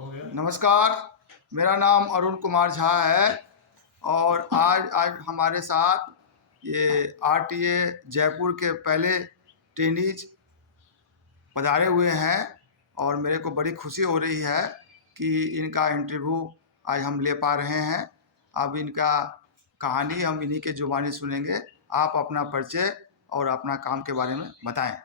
हो गया। नमस्कार, मेरा नाम अरुण कुमार झा है और आज हमारे साथ ये आरटीए जयपुर के पहले ट्रेनीज पधारे हुए हैं और मेरे को बड़ी खुशी हो रही है कि इनका इंटरव्यू आज हम ले पा रहे हैं। अब इनका कहानी हम इन्हीं के ज़ुबानी सुनेंगे। आप अपना परिचय और अपना काम के बारे में बताएं।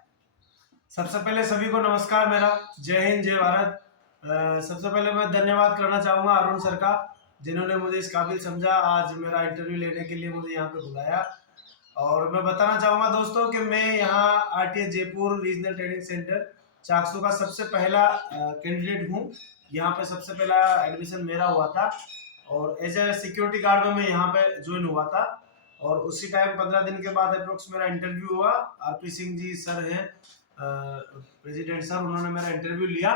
सबसे पहले सभी को नमस्कार, मेरा जय हिंद जय भारत। सबसे पहले मैं धन्यवाद करना चाहूँगा अरुण सर का, जिन्होंने मुझे इस काबिल समझा, आज मेरा इंटरव्यू लेने के लिए मुझे यहाँ पे बुलाया। और मैं बताना चाहूँगा दोस्तों कि मैं यहाँ RTA Jaipur regional training centre Chaksu का सबसे पहला कैंडिडेट हूँ। यहाँ पे सबसे पहला एडमिशन मेरा हुआ था और एज ए सिक्योरिटी गार्ड में मैं यहाँ पे ज्वाइन हुआ था। और उसी टाइम 15 दिन के बाद अप्रोक्स मेरा इंटरव्यू हुआ। आरपी सिंह जी सर हैं प्रेसिडेंट सर, उन्होंने मेरा इंटरव्यू लिया।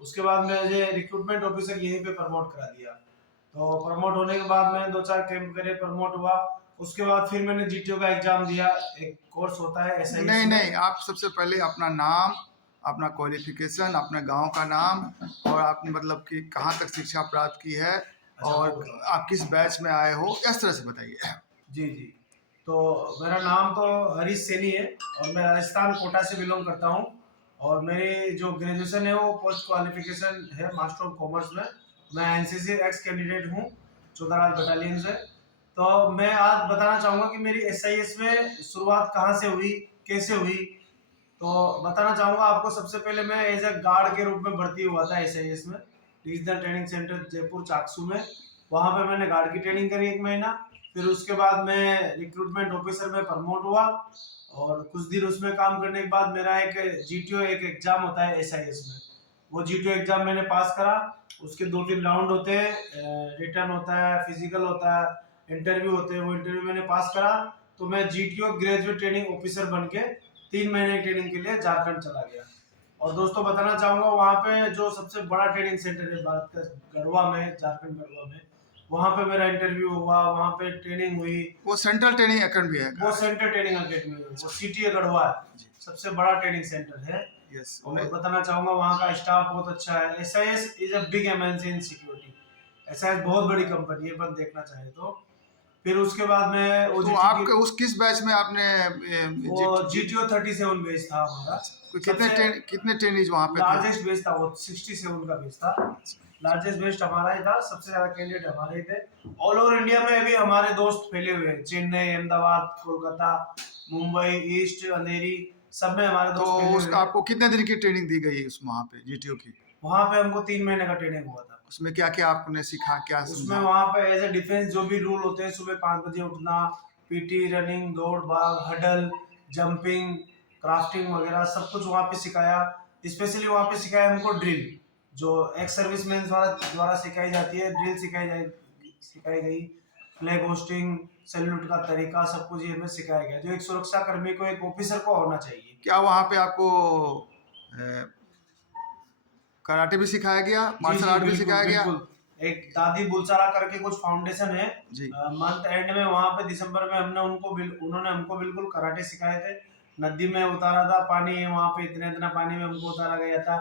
उसके बाद मुझे रिक्रूटमेंट ऑफिसर यहीं पे प्रमोट करा दिया। तो प्रमोट होने के बाद मैंने 2-4 कैंप करे, प्रमोट हुआ। उसके बाद फिर मैंने जीटीओ का एग्जाम दिया। एक कोर्स होता है ऐसा ही। नहीं, आप सबसे पहले अपना नाम, अपना क्वालिफिकेशन, अपने गांव का नाम और आपने मतलब कि कहाँ तक शिक्षा प्राप्त की है और आप किस बैच में आए हो, इस तरह से बताइए। जी। तो मेरा नाम तो हरीश सैनी है और मैं राजस्थान कोटा से बिलोंग करता हूँ। और मेरी जो ग्रेजुएशन है वो पोस्ट क्वालिफिकेशन है मास्टर ऑफ कॉमर्स में। मैं एनसीसी एक्स कैंडिडेट हूँ चौधराज बटालियन से। तो मैं आज बताना चाहूँगा कि मेरी एसआईएस में शुरुआत कहाँ से हुई, कैसे हुई। तो बताना चाहूँगा आपको, सबसे पहले मैं एज ए गार्ड के रूप में भर्ती हुआ था एसआईएस में, regional training centre Jaipur Chaksu में। वहाँ पे मैंने गार्ड की ट्रेनिंग करी 1 महीना। फिर उसके बाद मैं रिक्रूटमेंट ऑफिसर में प्रमोट हुआ और कुछ दिन उसमें काम करने के बाद मेरा एक जीटीओ एक एग्जाम होता है एसआईएस में, वो जीटीओ एग्जाम मैंने पास करा। उसके 2-3 राउंड होते हैं, रिटर्न होता है, फिजिकल होता है, इंटरव्यू होते हैं। वो इंटरव्यू मैंने पास करा तो मैं जीटीओ ग्रेजुएट ट्रेनिंग ऑफिसर बन के 3 महीने ट्रेनिंग के लिए झारखंड चला गया। और दोस्तों बताना चाहूंगा, वहाँ पे जो सबसे बड़ा ट्रेनिंग सेंटर है भारत का, गढ़वा में, झारखंड गढ़वा में, वहाँ पे मेरा इंटरव्यू हुआ, वहाँ पे ट्रेनिंग हुई। वो सेंट्रल ट्रेनिंग अकेडमी है? वो सेंटर ट्रेनिंग अकेडमी है, वो सीटीए गढ़वा है, सबसे बड़ा ट्रेनिंग सेंटर है। यस। और बताना चाहूंगा वहाँ का स्टाफ बहुत अच्छा है। SIS is a big MNC in security. SIS बहुत बड़ी कंपनी है, अपन देखना चाहे तो। फिर उसके बाद में तो आपके उस किस बैच में आपने जीटीओ 37 बेस था हमारा। कितने ट्रेनिज वहाँ पे थे? लार्जेस्ट बेस था वो, 67 का बेस था। लार्जेस्ट बेस हमारा ही था, सबसे ज्यादा कैंडिडेट हमारे ही थे। ऑल ओवर इंडिया में अभी हमारे दोस्त फैले हुए हैं, चेन्नई, अहमदाबाद, कोलकाता, मुंबई, ईस्ट, अंधेरी, सब में हमारे दोस्त फैले हुए हैं। आपको कितने दिन की ट्रेनिंग दी गई उस वहाँ पे जीटीओ की? वहाँ पे हमको 3 महीने का ट्रेनिंग हुआ था। उसमें क्या क्या आपने सीखा, क्या उसमें वहाँ पे एज ए डिफेंस जो भी रूल होते हैं, सुबह 5 बजे उठना, पीटी, रनिंग, दौड़ भाग, हडल, जंपिंग, क्राफ्टिंग वगैरह सब कुछ वहाँ पे सिखाया। स्पेशली वहाँ पे सिखाया हमको ड्रिल, जो एक्स सर्विसमैन द्वारा सिखाई जाती है। ड्रिल सिखाई गई, फ्लैग होस्टिंग, सैल्यूट का तरीका, सब कुछ ये हमें सिखाया गया, जो एक सुरक्षा कर्मी को, एक ऑफिसर को होना चाहिए। क्या वहाँ पे आपको कराटे भी सिखाया गया, मार्शल आर्ट भी सिखाया गया? एक दादी बुलसारा करके कुछ फाउंडेशन है जी। मंथ एंड में वहाँ पे दिसंबर में उन्होंने हमको बिल्कुल कराटे सिखाए थे। नदी में उतारा था, पानी है वहाँ पे, इतना पानी में हमको उतारा गया था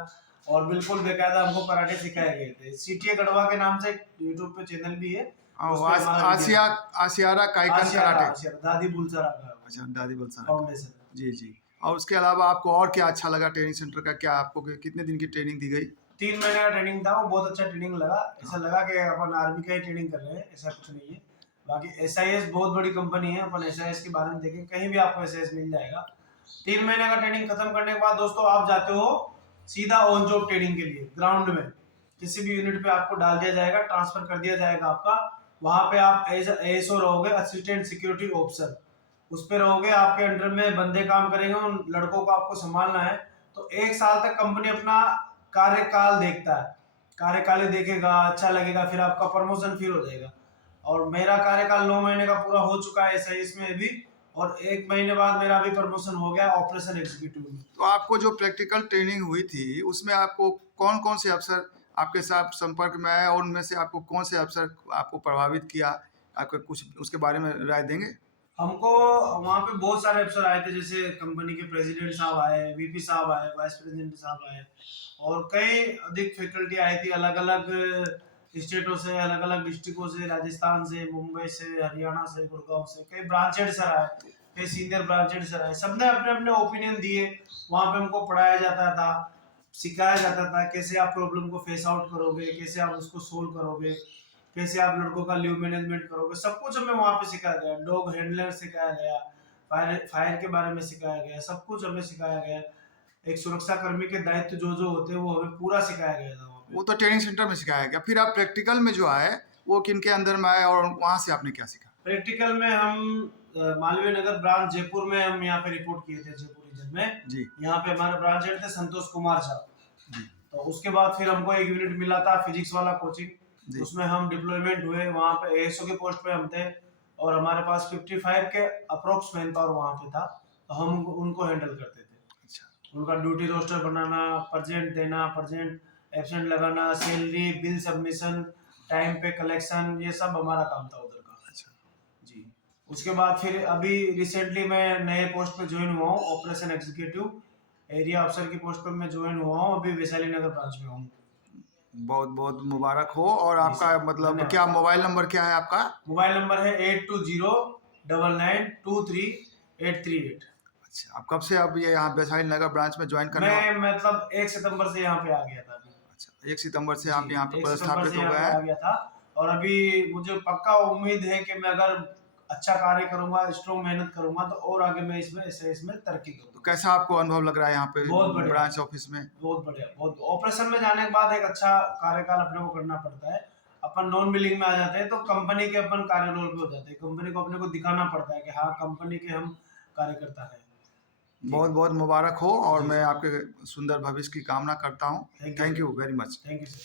और बिल्कुल बेकायदा हमको कराटे सिखाए गए थे। सीटीए गढ़वा के नाम से यूट्यूब पे चैनल भी है, आसियारा काइकन कराटे, दादी बुलसारा का। अच्छा, दादी बुलसारा फाउंडेशन। जी। और उसके अलावा आपको और क्या अच्छा लगा ट्रेनिंग सेंटर का? क्या आपको कितने दिन की ट्रेनिंग दी गई? 3 महीने का ट्रेनिंग था, वो बहुत अच्छा ट्रेनिंग लगा। ऐसा लगा कि अपन आर्मी का ही ट्रेनिंग कर रहे हैं, ऐसा कुछ नहीं है। बाकी एसआईएस बहुत बड़ी कंपनी है, अपन एसआईएस के बारे में देखें, कहीं भी आपको एसआईएस मिल जाएगा। 3 महीने का ट्रेनिंग खत्म करने के बाद दोस्तों आप जाते हो सीधा ऑन जॉब ट्रेनिंग के लिए। ग्राउंड में किसी भी यूनिट पे आपको डाल दिया जाएगा, ट्रांसफर कर दिया जाएगा आपका। वहां पे आप एएसओ रहोगे, असिस्टेंट सिक्योरिटी ऑफिसर, उस पे रहोगे। आपके अंडर में बंदे काम करेंगे, उन लड़कों को आपको संभालना है। तो 1 साल तक कंपनी अपना कार्यकाल देखता है, कार्यकाल देखेगा, अच्छा लगेगा, फिर आपका प्रमोशन फिर हो जाएगा। और मेरा कार्यकाल 9 महीने का पूरा हो चुका है एसआईएस में अभी, और 1 महीने बाद मेरा भी प्रमोशन हो गया ऑपरेशन एग्जीक्यूटिव में। तो आपको जो प्रैक्टिकल ट्रेनिंग हुई थी उसमें आपको कौन कौन से अफसर आपके साथ संपर्क में आए और उनमें से आपको कौन से अफसर आपको प्रभावित किया? आपका कुछ उसके बारे में राय देंगे? हमको वहाँ पे बहुत सारे अफसर आए थे, जैसे कंपनी के प्रेसिडेंट साहब आए, वीपी साहब आए, वाइस प्रेसिडेंट साहब आए, और कई अधिक फैकल्टी आई थी अलग अलग स्टेटों से, अलग अलग डिस्ट्रिक्टों से, राजस्थान से, मुंबई से, हरियाणा से, गुड़गांव से। कई ब्रांच हेड सर आए, कई सीनियर ब्रांच हेड सर आए, सबने अपने अपने ओपिनियन दिए। वहाँ पे हमको पढ़ाया जाता था, सिखाया जाता था कैसे आप प्रॉब्लम को फेस आउट करोगे, कैसे आप उसको सोल्व करोगे, कैसे आप लड़कों का लीव मैनेजमेंट करोगे। सब कुछ हमें वहाँ पे सिखाया गया। डॉग हैंडलर सिखाया गया, फायर के बारे में सिखाया गया, सब कुछ हमें सिखाया गया। एक सुरक्षा कर्मी के दायित्व जो जो होते हैं वो हमें पूरा सिखाया गया था वहाँ पे। वो तो ट्रेनिंग सेंटर में सिखाया गया, फिर आप प्रैक्टिकल में जो आए वो किनके अंदर में आए और वहाँ से आपने क्या सीखा? प्रैक्टिकल में हम मालवीय नगर ब्रांच जयपुर में हम यहाँ पे रिपोर्ट किए थे, जयपुर रीजन में। जी यहाँ पे हमारे ब्रांच हेड थे संतोष कुमार झा। जी तो उसके बाद फिर हमको एक यूनिट मिला था फिजिक्स वाला कोचिंग, जी। उसमें हम डिप्लॉयमेंट हुए। वहाँ पे एएसओ के पोस्ट पे हम थे, और हमारे पास 55 के अप्रोक्स मैन पावर वहाँ पे था, तो हम उनको हैंडल करते थे। अच्छा उनका ड्यूटी रोस्टर बनाना, प्रेजेंट देना, प्रेजेंट एब्सेंट लगाना, सैलरी, बिल सबमिशन, टाइम पे कलेक्शन, ये सब हमारा काम था उधर का। अच्छा। जी। उसके बाद फिर अभी रिसेंटली मैं नए पोस्ट पे ज्वाइन हुआ हूँ, ऑपरेशन एग्जीक्यूटिव एरिया अफसर की पोस्ट पर मैं ज्वाइन हुआ हूँ। अभी वैशाली नगर ब्रांच में हूँ। बहुत बहुत मुबारक हो। और जी आपका सर, मतलब धन्यवाद। क्या मोबाइल नंबर क्या है आपका? मोबाइल नंबर है 8209923838। अच्छा, आप कब से अब ये यहाँ वैशाली नगर ब्रांच में ज्वाइन करने मैं मतलब 1 सितंबर से यहाँ पे आ गया था अभी। अच्छा, 1 सितंबर से आप जी, यहाँ पे 1 सितंबर पदस्थापित से हो यहाँ गए पे आ हैं। गया था, और अभी मुझे पक्का उम्मीद है कि मैं अगर अच्छा कार्य करूंगा, स्ट्रॉन्ग मेहनत करूंगा, तो और आगे मैं इसमें तरक्की तो करूंगा। कैसा आपको अनुभव लग रहा है यहाँ पे बहुत बढ़िया, ब्रांच ऑफिस में? बहुत बढ़िया। बहुत ऑपरेशन में जाने के बाद एक अच्छा कार्यकाल अपने को करना पड़ता है। अपन नॉन बिलिंग में आ जाते हैं तो कंपनी के अपन कार्य रोल पे हो जाते हैं। कंपनी को अपने को दिखाना पड़ता है कि हाँ, कंपनी के हम कार्यकर्ता हैं। जी, बहुत बहुत मुबारक हो और जी मैं सर। आपके सुंदर भविष्य की कामना करता हूँ। Thank you thank sir. You very much. Thank you sir.